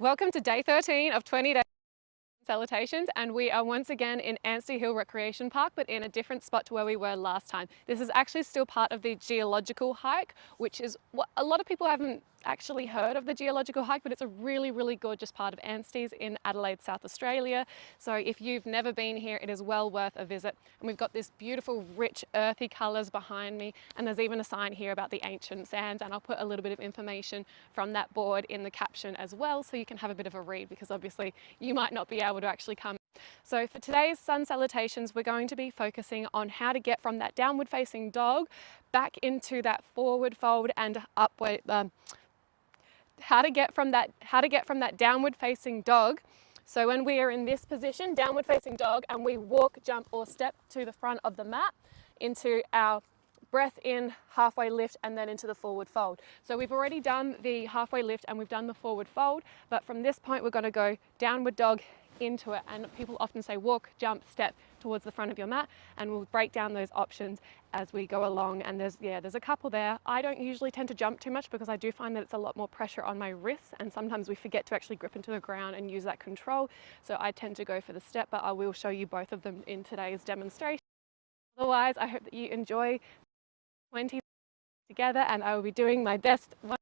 Welcome to day 13 of 20 days Salutations, and we are once again in Anstey Hill Recreation Park, but in a different spot to where we were last time. This is actually still part of the Geological hike, which is what a lot of people haven't actually heard of the Geological hike, but it's a really gorgeous part of Anstey's in Adelaide, South Australia. So if you've never been here, it is well worth a visit. And we've got this beautiful, rich, earthy colours behind me, and there's even a sign here about the ancient sands, and I'll put a little bit of information from that board in the caption as well, so you can have a bit of a read, because obviously you might not be able to actually come. So for today's Sun Salutations, we're going to be focusing on how to get from that downward facing dog back into that forward fold and upward, how to get from that downward facing dog. So when we are in this position, downward facing dog, and we walk, jump or step to the front of the mat into our breath in, halfway lift, and then into the forward fold. So we've already done the halfway lift and we've done the forward fold, but from this point we're going to go downward dog into it, and people often say walk, jump, step towards the front of your mat, and we'll break down those options as we go along. And there's a couple there. I don't usually tend to jump too much because I do find that it's a lot more pressure on my wrists, and sometimes we forget to actually grip into the ground and use that control. So I tend to go for the step, but I will show you both of them in today's demonstration. Otherwise, I hope that you enjoy 20 together, and I will be doing my best to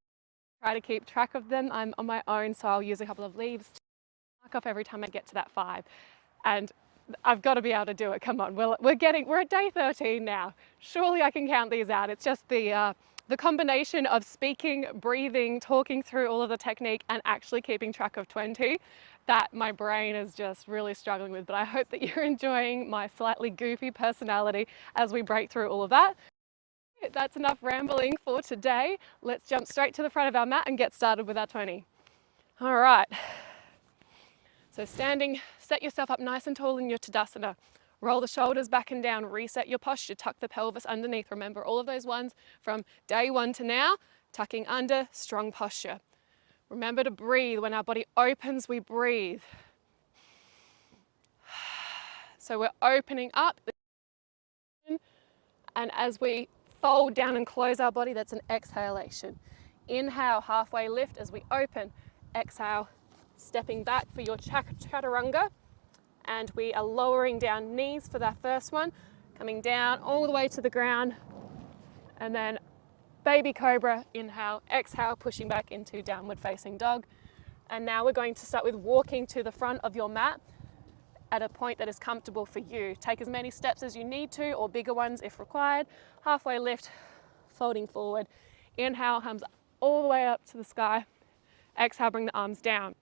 try to keep track of them. I'm on my own, so I'll use a couple of leaves to mark off every time I get to that 5. And I've got to be able to do it. Come on, we're at day 13 now. Surely I can count these out. It's just the combination of speaking, breathing, talking through all of the technique, and actually keeping track of 20 that my brain is just really struggling with. But I hope that you're enjoying my slightly goofy personality as we break through all of that. That's enough rambling for today. Let's jump straight to the front of our mat and get started with our 20. All right. So standing, set yourself up nice and tall in your Tadasana. Roll the shoulders back and down, reset your posture, tuck the pelvis underneath. Remember all of those ones from day 1 to now, tucking under, strong posture. Remember to breathe. When our body opens, we breathe. So we're opening up, and as we fold down and close our body, that's an exhalation. Inhale, halfway lift as we open. Exhale, stepping back for your chaturanga. And we are lowering down knees for that first one, coming down all the way to the ground. And then baby cobra, inhale, exhale, pushing back into downward facing dog. And now we're going to start with walking to the front of your mat at a point that is comfortable for you. Take as many steps as you need to, or bigger ones if required. Halfway lift, folding forward. Inhale, arms all the way up to the sky. Exhale, bring the arms down.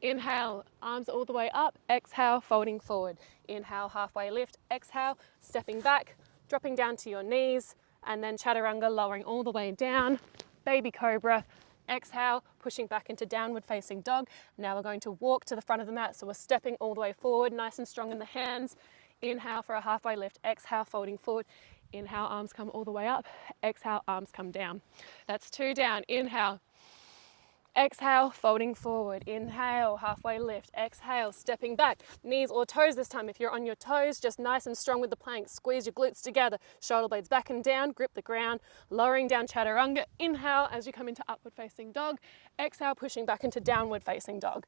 Inhale, arms all the way up. Exhale, folding forward. Inhale, halfway lift. Exhale, stepping back, dropping down to your knees, and then chaturanga, lowering all the way down. Baby cobra. Exhale, pushing back into downward facing dog. Now we're going to walk to the front of the mat, so we're stepping all the way forward, nice and strong in the hands. Inhale for a halfway lift. Exhale, folding forward. Inhale, arms come all the way up. Exhale, arms come down. That's 2 down. Inhale. Exhale, folding forward. Inhale, halfway lift. Exhale, stepping back. Knees or toes this time. If you're on your toes, just nice and strong with the plank. Squeeze your glutes together. Shoulder blades back and down. Grip the ground. Lowering down chaturanga. Inhale as you come into upward facing dog. Exhale, pushing back into downward facing dog.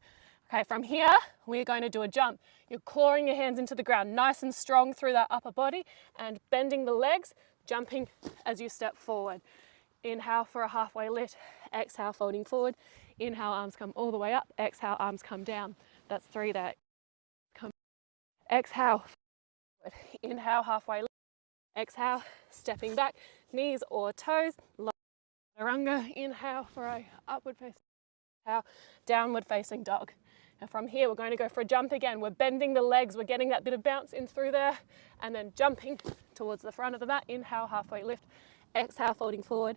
Okay, from here, we're going to do a jump. You're clawing your hands into the ground, nice and strong through that upper body, and bending the legs, jumping as you step forward. Inhale for a halfway lift. Exhale, folding forward. Inhale, arms come all the way up. Exhale, arms come down. That's 3 there. Come. Exhale. Inhale, halfway lift. Exhale, stepping back. Knees or toes. Chaturanga. Inhale for a upward facing. Exhale, downward facing dog. And from here, we're going to go for a jump again. We're bending the legs. We're getting that bit of bounce in through there. And then jumping towards the front of the mat. Inhale, halfway lift. Exhale, folding forward.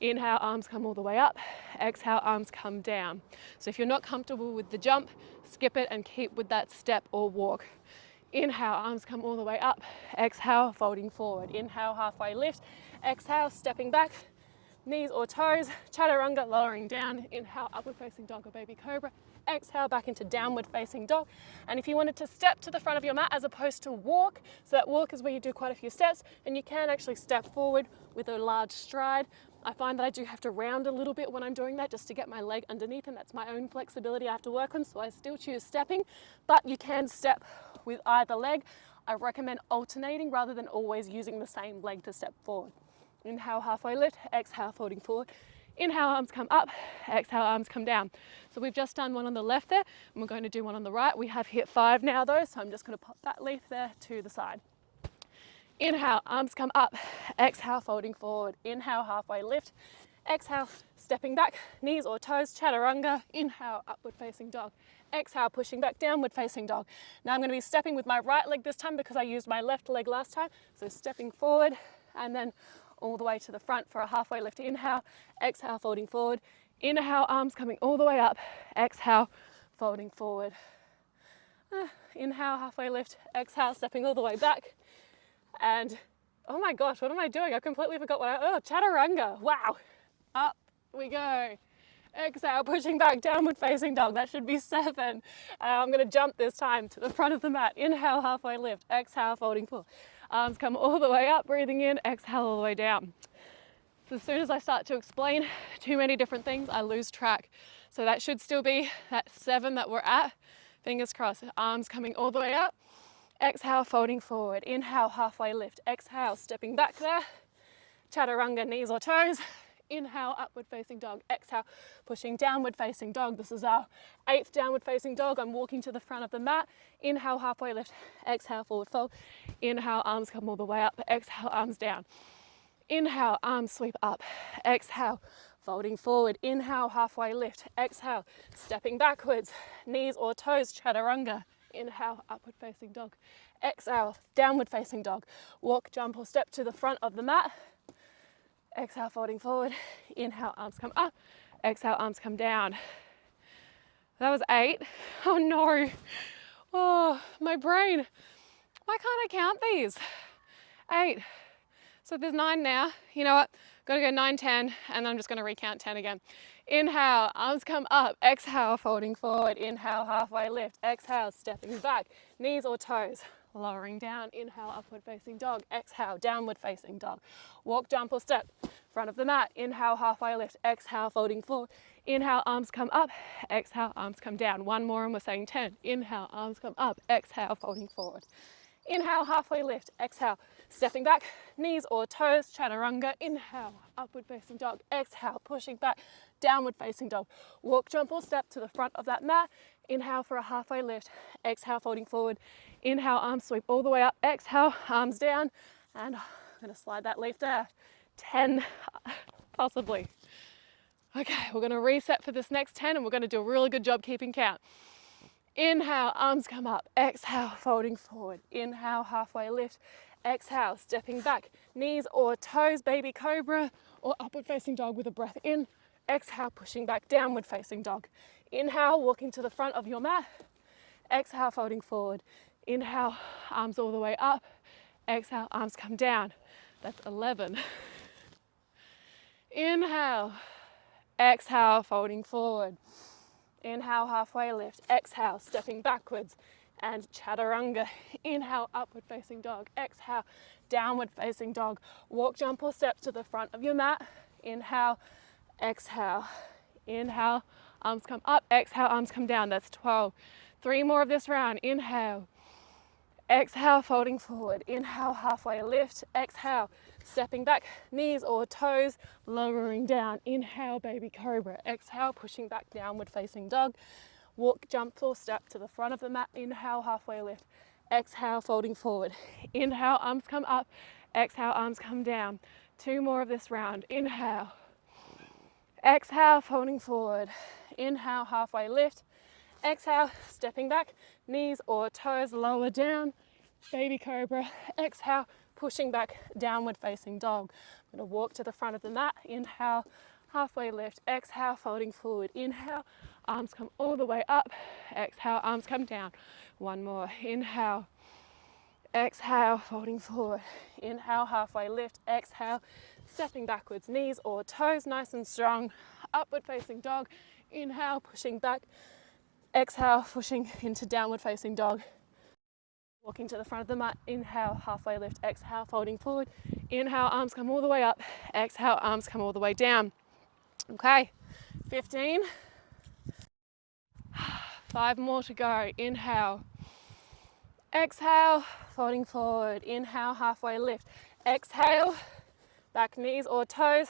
Inhale, arms come all the way up. Exhale, arms come down. So if you're not comfortable with the jump, skip it and keep with that step or walk. Inhale, arms come all the way up. Exhale, folding forward. Inhale, halfway lift. Exhale, stepping back. Knees or toes. Chaturanga, lowering down. Inhale, upward facing dog or baby cobra. Exhale, back into downward facing dog. And if you wanted to step to the front of your mat as opposed to walk, so that walk is where you do quite a few steps, and you can actually step forward with a large stride. I find that I do have to round a little bit when I'm doing that just to get my leg underneath, and that's my own flexibility I have to work on, so I still choose stepping, but you can step with either leg. I recommend alternating rather than always using the same leg to step forward. Inhale, halfway lift, exhale, folding forward. Inhale, arms come up, exhale, arms come down. So we've just done one on the left there, and we're going to do one on the right. We have hit 5 now though, so I'm just going to pop that leaf there to the side. Inhale, arms come up, exhale, folding forward. Inhale, halfway lift, exhale, stepping back, knees or toes, chaturanga. Inhale, upward facing dog. Exhale, pushing back, downward facing dog. Now I'm going to be stepping with my right leg this time because I used my left leg last time. So stepping forward and then all the way to the front for a halfway lift. Inhale, exhale, folding forward. Inhale, arms coming all the way up. Exhale, folding forward. Inhale, halfway lift. Exhale, stepping all the way back. And oh my gosh, what am I doing? I completely forgot chaturanga. Wow. Up we go. Exhale, pushing back, downward facing dog. That should be 7. I'm going to jump this time to the front of the mat. Inhale, halfway lift. Exhale, folding forward. Arms come all the way up, breathing in. Exhale, all the way down. So as soon as I start to explain too many different things, I lose track. So that should still be that 7 that we're at. Fingers crossed. Arms coming all the way up. Exhale, folding forward. Inhale, halfway lift. Exhale, stepping back there. Chaturanga, knees or toes. Inhale, upward facing dog. Exhale, pushing downward facing dog. This is our 8th downward facing dog. I'm walking to the front of the mat. Inhale, halfway lift. Exhale, forward fold. Inhale, arms come all the way up. Exhale, arms down. Inhale, arms sweep up. Exhale, folding forward. Inhale, halfway lift. Exhale, stepping backwards. Knees or toes, chaturanga. Inhale, upward facing dog. Exhale, downward facing dog. Walk, jump or step to the front of the mat. Exhale, folding forward. Inhale, arms come up. Exhale, arms come down. That was 8. Oh no. Oh, my brain. Why can't I count these? 8. So there's 9 now. You know what? Gotta go 9, 10, and I'm just gonna recount 10 again. Inhale, arms come up. Exhale, folding forward. Inhale, halfway lift. Exhale, stepping back. Knees or toes. Lowering down. Inhale, upward facing dog. Exhale, downward facing dog. Walk, jump or step. Front of the mat. Inhale, halfway lift. Exhale, folding forward. Inhale, arms come up. Exhale, arms come down. One more and we're saying 10. Inhale, arms come up. Exhale, folding forward. Inhale, halfway lift. Exhale, stepping back. Knees or toes, chaturanga. Inhale, upward facing dog. Exhale, pushing back. Downward facing dog. Walk, jump or step to the front of that mat. Inhale for a halfway lift. Exhale, folding forward. Inhale, arms sweep all the way up. Exhale, arms down. And I'm going to slide that leaf there. 10, possibly. Okay, we're going to reset for this next 10 and we're going to do a really good job keeping count. Inhale, arms come up. Exhale, folding forward. Inhale, halfway lift. Exhale, stepping back. Knees or toes, baby cobra or upward facing dog with a breath in. Exhale, pushing back, downward facing dog. Inhale, walking to the front of your mat. Exhale, folding forward. Inhale, arms all the way up. Exhale, arms come down. That's 11. Inhale. Exhale, folding forward. Inhale, halfway lift. Exhale, stepping backwards. And chaturanga. Inhale, upward facing dog. Exhale, downward facing dog. Walk, jump or step to the front of your mat. Inhale, exhale. Inhale, arms come up. Exhale, arms come down. That's 12. 3 more of this round. Inhale. Exhale, folding forward. Inhale, halfway lift. Exhale, stepping back, knees or toes, lowering down. Inhale, baby cobra. Exhale, pushing back, downward facing dog. Walk, jump or step to the front of the mat. Inhale, halfway lift. Exhale, folding forward. Inhale, arms come up. Exhale, arms come down. 2 more of this round. Inhale. Exhale, folding forward. Inhale, halfway lift. Exhale, stepping back, knees or toes lower down. Baby cobra. Exhale, pushing back, downward facing dog. I'm going to walk to the front of the mat. Inhale, halfway lift. Exhale, folding forward. Inhale, arms come all the way up. Exhale, arms come down. 1 more. Inhale. Exhale, folding forward. Inhale, halfway lift. Exhale, stepping backwards, knees or toes nice and strong. Upward facing dog. Inhale, pushing back. Exhale, pushing into downward facing dog. Walking to the front of the mat, inhale, halfway lift, exhale, folding forward. Inhale, arms come all the way up. Exhale, arms come all the way down. Okay, 15. 5 more to go. Inhale, exhale, folding forward. Inhale, halfway lift. Exhale, back knees or toes,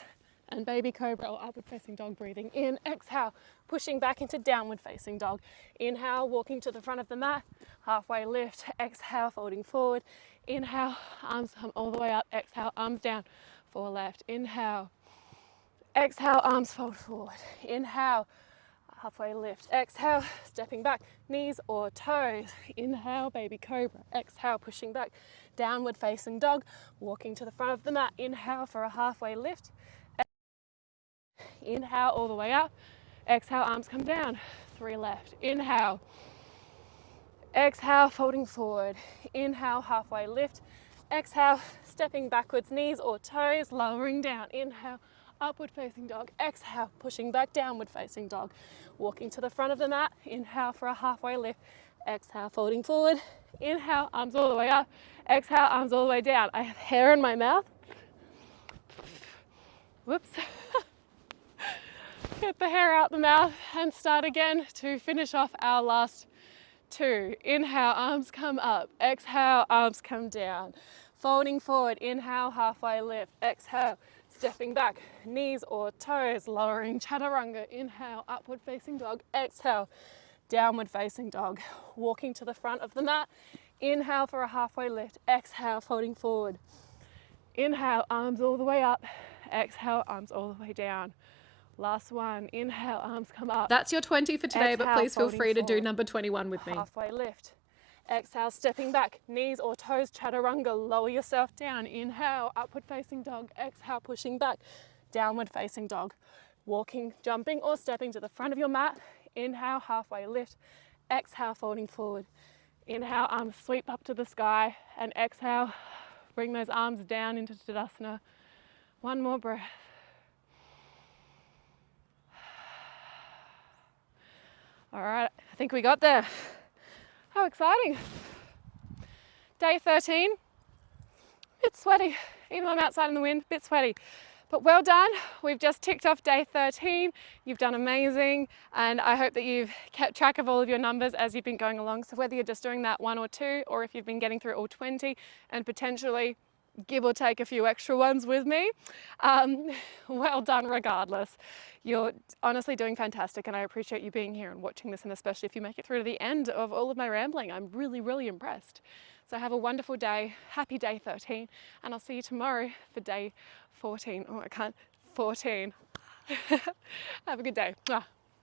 and baby cobra or upward facing dog, breathing in. Exhale, pushing back into downward facing dog. Inhale, walking to the front of the mat, halfway lift. Exhale, folding forward. Inhale, arms come all the way up. Exhale, arms down for left. Inhale, exhale, arms fold forward. Inhale, halfway lift. Exhale, stepping back, knees or toes. Inhale, baby cobra. Exhale, pushing back, downward facing dog, walking to the front of the mat. Inhale for a halfway lift. Inhale all the way up. Exhale, arms come down. 3 left. Inhale. Exhale, folding forward. Inhale, halfway lift. Exhale, stepping backwards, knees or toes, lowering down. Inhale, upward facing dog. Exhale, pushing back, downward facing dog. Walking to the front of the mat. Inhale for a halfway lift. Exhale, folding forward. Inhale, arms all the way up. Exhale, arms all the way down. I have hair in my mouth. Whoops. Get the hair out the mouth and start again to finish off our last 2. Inhale, arms come up. Exhale, arms come down. Folding forward. Inhale, halfway lift. Exhale, stepping back, knees or toes, lowering chaturanga. Inhale, upward facing dog. Exhale, downward facing dog. Walking to the front of the mat. Inhale for a halfway lift. Exhale, folding forward. Inhale, arms all the way up. Exhale, arms all the way down. Last one. Inhale, arms come up. That's your 20 for today, Exhale, but please feel folding free to do forward. number 21 with me. Halfway lift. Exhale, stepping back, knees or toes, chaturanga. Lower yourself down. Inhale, upward facing dog. Exhale, pushing back, downward facing dog. Walking, jumping or stepping to the front of your mat. Inhale, halfway lift. Exhale, folding forward. Inhale, arms sweep up to the sky. And exhale, bring those arms down into Tadasana. One more breath. All right, I think we got there. How exciting. Day 13, bit sweaty, even though I'm outside in the wind, bit sweaty. But well done, we've just ticked off day 13. You've done amazing, and I hope that you've kept track of all of your numbers as you've been going along. So whether you're just doing that 1 or 2, or if you've been getting through all 20 and potentially give or take a few extra ones with me, well done regardless. You're honestly doing fantastic, and I appreciate you being here and watching this, and especially if you make it through to the end of all of my rambling. I'm really, really impressed. So have a wonderful day. Happy day 13, and I'll see you tomorrow for day 14. Oh, I can't. 14. Have a good day.